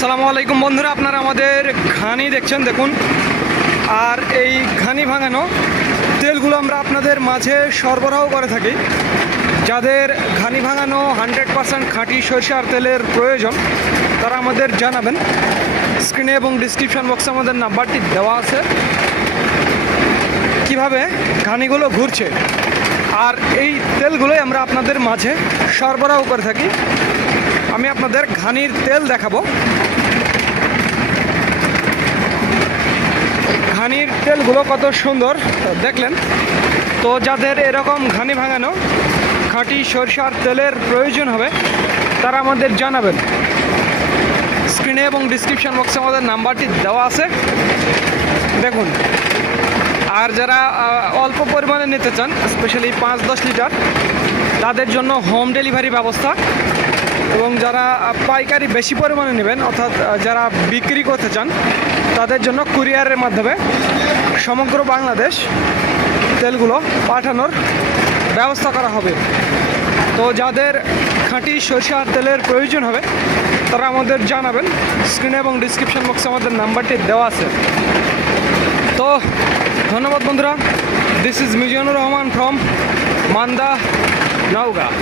আসসালামু আলাইকুম বন্ধুরা, আপনারা আমাদের ঘানি দেখছেন, দেখুন। আর এই ঘানি ভাঙানো তেলগুলো আমরা আপনাদের মাঝে সরবরাহ করে থাকি। যাদের ঘানি ভাঙানো হান্ড্রেড পার্সেন্ট খাঁটি সরিষার তেলের প্রয়োজন, তারা আমাদের জানাবেন। স্ক্রিনে এবং ডিসক্রিপশন বক্সে আমাদের নাম্বারটি দেওয়া আছে। কীভাবে ঘানিগুলো ঘুরছে আর এই তেলগুলোই আমরা আপনাদের মাঝে সরবরাহ করে থাকি। আমি আপনাদের ঘানির তেল দেখাবো। তেলগুলো কত সুন্দর দেখলেন। তো যাদের এরকম ঘানি ভাঙানো খাঁটি সরষার তেলের প্রয়োজন হবে, তারা আমাদের জানাবেন। স্ক্রিনে এবং ডিসক্রিপশন বক্সে আমাদের নাম্বারটি দেওয়া আছে। দেখুন, আর যারা অল্প পরিমাণে নিতে চান স্পেশালি পাঁচ দশ লিটার, তাদের জন্য হোম ডেলিভারি ব্যবস্থা। এবং যারা পাইকারি বেশি পরিমাণে নেবেন, অর্থাৎ যারা বিক্রি করতে চান, তাদের জন্য কুরিয়ারের মাধ্যমে সমগ্র বাংলাদেশ তেলগুলো পাঠানোর ব্যবস্থা করা হবে। তো যাদের খাঁটি সরিষার তেলের প্রয়োজন হবে, তারা আমাদের জানাবেন। স্ক্রিনে এবং ডিসক্রিপশন বক্সে আমাদের নাম্বারটি দেওয়া আছে। তো ধন্যবাদ বন্ধুরা। This is Mizanur Rahman from Manda, Naogaon.